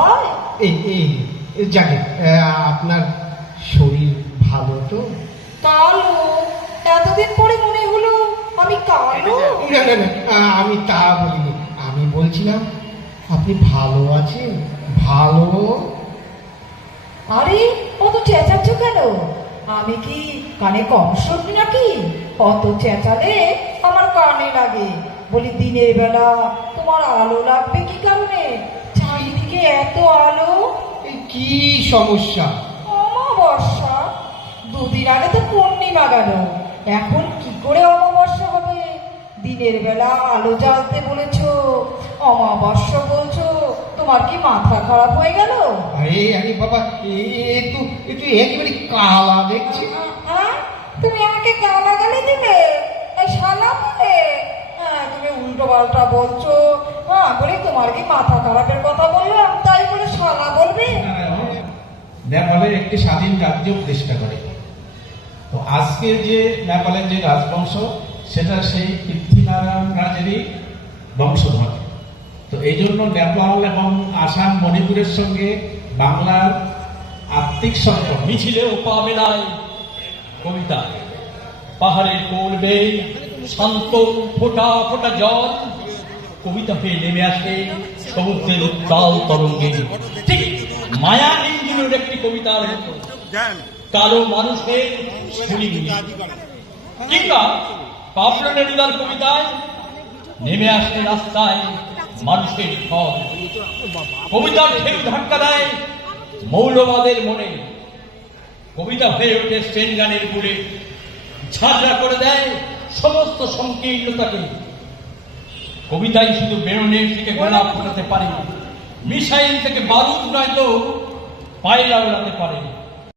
হয়? এই এই এই যাকে আপনার শরীর ভালো তো? কালো? এতদিন পরে মনে হলো আমি কালো। না না না আমি তা বলিনি। আমি বলছিলাম আপনি ভালো আছেন? ভালো? আরে অত চেঁচাচ্ছ কেন? আমি কি কানে কম শুনি নাকি? অত চেঁচালে আমার কানে লাগে। বলি দিনের বেলা তোমার আলো লাগবে এত আলো? কি সমস্যা? অমাবস্যা? দুদিন আগে তো পূর্ণিমা গেল। এখন কি করে অমাবস্যা হবে? দিনের বেলা আলো জ্বালতে বলেছ অমাবস্যা বলছো তোমার কি মাথা খারাপ হয়ে গেল? আরে আরে বাবা এ তো এ তো একেবারে কালা দেখছি। তুমি আমাকে গালাগালি দিলে? এই শালা বলে? হ্যাঁ তুমি উল্টো পাল্টা বলছো। বলি তোমার কি মাথা খারাপের কথা বললাম? তাই বলে শালা বলবে? নেপালের একটি স্বাধীন রাজ্য প্রতিষ্ঠা করে। তো আজকের যে নেপালের যে রাজবংশ সেটা সেই পৃথ্বীনারায়ণ রাজেরই বংশধর। তো এই জন্য নেপাল এবং আসাম মণিপুরের সঙ্গে বাংলার আত্মিক সম্পর্ক। মিছিলেও পাবে নাই কবিতা। পাহাড়ের কোল বেয়ে শান্ত ফোটা ফোটা জল কবিতা হয়ে নেমে আসে সমুদ্রের উত্তাল তরঙ্গে। ঠিক মায়া ইঞ্জিনের একটি কবিতার কালো মানুষের কিংবা পাবলো নেরুদার কবিতায় নেমে আসে রাস্তায় মানুষের ঢল কবিতার ঢেউ ধাক্কা দেয় মৌলবাদের মনে। কবিতা হয়ে ওঠে স্টেন গানের গুলে ঝাঁঝরা করে দেয় সমস্ত সংকীর্ণতাকে। কবিতাই শুধু বেরোনের থেকে গোলাপ ফোটাতে পারে মিসাইল থেকে বারুদ নয়তো পায়রা ওড়াতে পারে